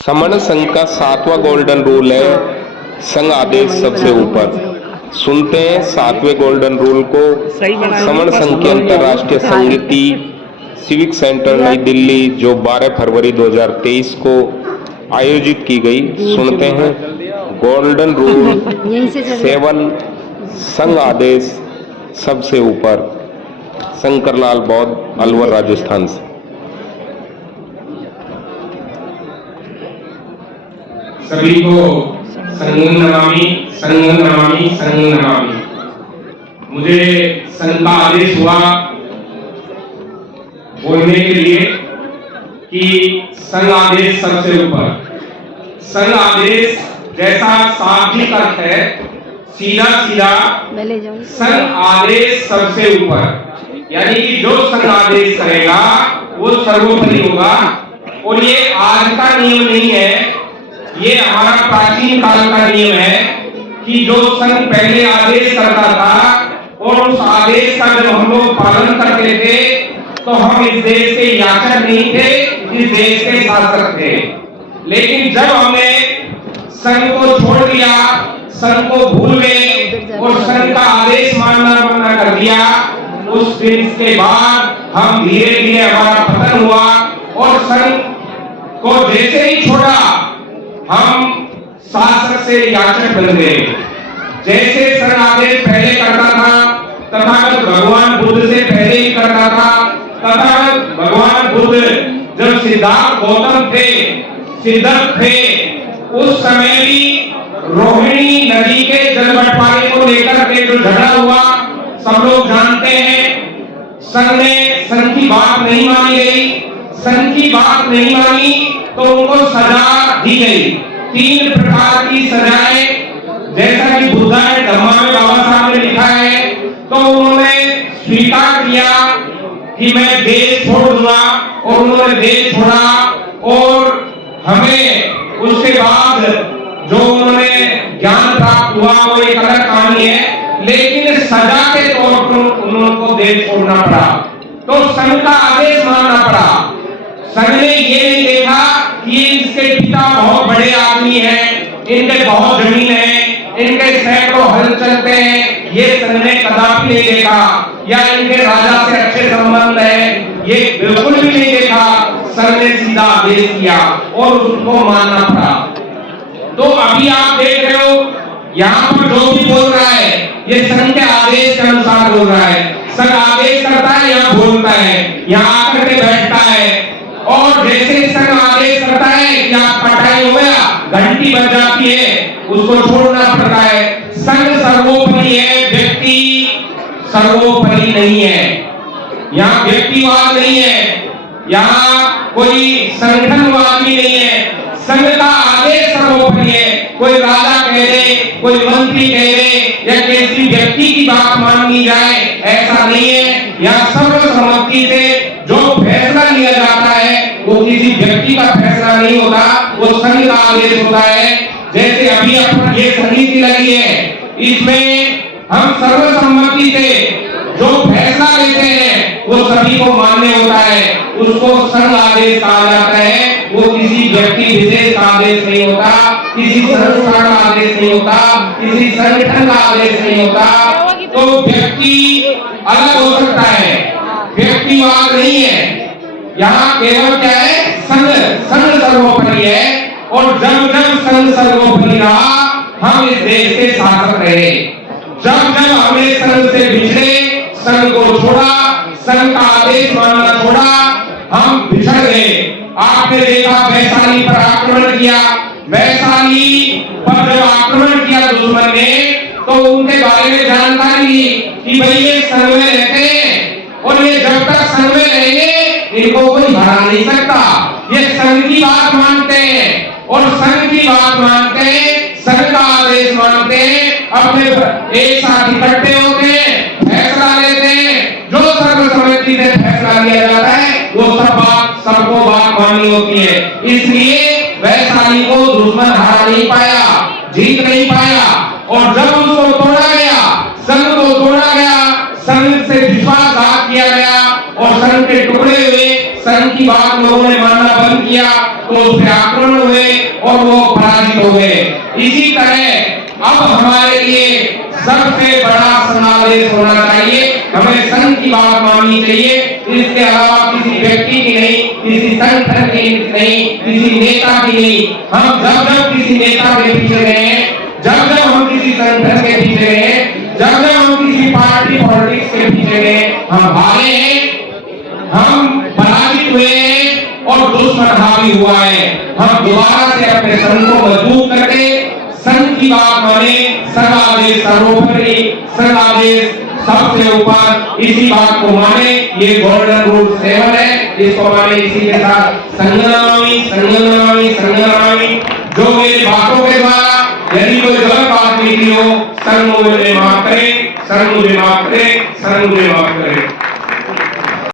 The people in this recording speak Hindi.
समण संघ का 7वां गोल्डन रूल है, संघ आदेश सबसे ऊपर। सुनते हैं 7वें गोल्डन रूल को। समण संघ की अंतर्राष्ट्रीय संगति सिविक सेंटर नई दिल्ली जो 12 फरवरी 2023 को आयोजित की गई। सुनते हैं गोल्डन रूल 7, संघ आदेश सबसे ऊपर। शंकरलाल बौद्ध, अलवर, राजस्थान से। सभी को संघ नमामि संघ नमामि संघ नमामि। मुझे संघ का आदेश हुआ बोलने के लिए कि संघ आदेश सबसे ऊपर। संघ आदेश जैसा शाब्दिक अर्थ है, सीधा सीधा संघ आदेश सबसे ऊपर, यानी कि जो संघ आदेश करेगा वो सर्वोपरि होगा। और ये आज का नियम नहीं है, ये हमारा प्राचीन काल का नियम है कि जो संघ पहले आदेश करता था और उस आदेश का जब हम लोग पालन करते थे तो हम इस देश के याचक नहीं थे, इस देश के शासक थे। लेकिन जब हमने संघ को छोड़ दिया, संघ को भूल गए और संघ का आदेश मानना बंद कर दिया, उस दिन के बाद हम धीरे धीरे हमारा पतन हुआ और संघ को जैसे ही छोड़ा हम शासक से याचक बन गए। जैसे संघ आदेश पहले करता था, तथागत भगवान बुद्ध से पहले ही करता था। तथागत भगवान बुद्ध जब सिद्धार्थ गौतम थे, सिद्धर्थ थे, उस समय भी रोहिणी नदी के जल बंटवारे को लेकर के जो झगड़ा हुआ सब लोग जानते हैं। संघ ने संघ की बात नहीं मानी गई, संघ की बात नहीं मानी तो उनको सजा दी गई। 3 प्रकार की सजाएं, जैसा कि बुद्धा ने धम्मा में बाबा साहब ने लिखा है, तो उन्होंने स्वीकार किया कि मैं देश छोड़ दूंगा और उन्होंने देश छोड़ा। और हमें उसके बाद जो उन्होंने ज्ञान प्राप्त हुआ वो एक अलग कहानी है, लेकिन सजा के तौर पर उनको देश छोड़ना पड़ा, तो संघ का आदेश मानना पड़ा। संघ ने ये नहीं देखा कि इसके पिता बहुत बड़े आदमी हैं, इनके बहुत जमीन है, इनके सैकड़ों हल चलते हैं, ये संघ ने कदापि नहीं देखा। या इनके राजा से अच्छे संबंध है, ये बिल्कुल भी नहीं देखा। संघ ने सीधा आदेश किया और उसको मानना पड़ा। तो अभी आप देख रहे हो यहाँ पर जो भी बोल रहा है ये संघ के आदेश के अनुसार बोल रहा है। संघ आदेश करता है, यहाँ बोलता है, यहाँ आकर के बैठता है। और जैसे संघ आदेश करता है कि आप पटाई हो गया, घंटी बज जाती है, उसको छोड़ना पड़ता है। संघ सर्वोपरि है, व्यक्ति सर्वोपरि नहीं है। यहाँ व्यक्तिवाद नहीं है, यहाँ कोई संगठनवाद भी नहीं है। संघ का आदेश सर्वोपरि है। कोई राजा कह दे, कोई मंत्री कह दे या किसी व्यक्ति की बात माननी जाए, ऐसा नहीं है। यहाँ सर्वसम्मति से जो फैसला लिया जाता है वो किसी व्यक्ति का फैसला नहीं होता, वो संघ का आदेश होता है। जैसे अभी अपन ये समिति लगी है, इसमें हम सर्वसम्मति से जो फैसला लेते हैं वो सभी को मान्य होता है, उसको संघ आदेश कहा जाता है। वो किसी व्यक्ति विशेष का आदेश नहीं होता, किसी संस्था का आदेश नहीं होता, किसी संगठन का आदेश नहीं होता। तो व्यक्ति अलग हो सकता है, व्यक्तिवाद नहीं है। यहाँ केवल क्या है, संघ सर्वोपरि है। और जब जब संघ सर्वोपरि रहा, हम इस देश के शासक रहे। जब जब हमने संघ से बिछड़े, संघ को छोड़ा, संघ का आदेश मानना छोड़ा, हम बिछड़ गए। आपने देखा वैशाली पर आक्रमण किया, वैशाली पर जब आक्रमण किया दुश्मन ने, तो उनके बारे में जानकारी ली कि भाई ये संघ में रहते हैं और ये जब तक संघ में रहेंगे इनको कोई भरा नहीं सकता। ये संघ की बात मानते हैं और संघ की बात मानते हैं, संघ का आदेश मानते हैं, अपने एक साथ इकट्ठे होते हैं, फैसला लेते हैं। जो सर्वसम्मति से फैसला लिया जाता है वो सबको बात माननी होती है। इसलिए वैशाली को दुश्मन हरा नहीं पाया, जीत नहीं पाया। और जब उसको तोड़ा गया, संघ को तोड़ा गया, संघ से विश्वासघात किया गया और संघ के टुकड़े हुए, संघ की बात लोगों ने मानना बंद किया, तो उस पर आक्रमण हुए। पराजित हो गए। इसी तरह अब हमारे लिए सबसे बड़ा संदेश होना चाहिए, हमें संघ की बात माननी चाहिए, इसके अलावा किसी व्यक्ति की नहीं, किसी संगठन की नहीं, किसी नेता की नहीं। हम जब किसी नेता के पीछे गए, जब हम किसी संगठन के पीछे गए, जब हम किसी पार्टी पॉलिटिक्स के पीछे गए, हम हारे हैं, हम पराजित हुए हैं और दुश्मन हावी हुआ है। हम दोबारा से अपने संघ को मजबूत करके संघ की बात माने, संघ आदेश सर्वोपरि, संघ आदेश सबसे ऊपर, इसी बात को माने। ये गोल्डन रूल 7 है, इसको माने। इसी के साथ संगनामी संगनामी संगनामी, जो मेरी बातों के द्वारा यदि कोई गलत बात निकली हो, संघ मुझे माफ करे, संघ मुझे माफ करे, संघ मुझे माफ करे।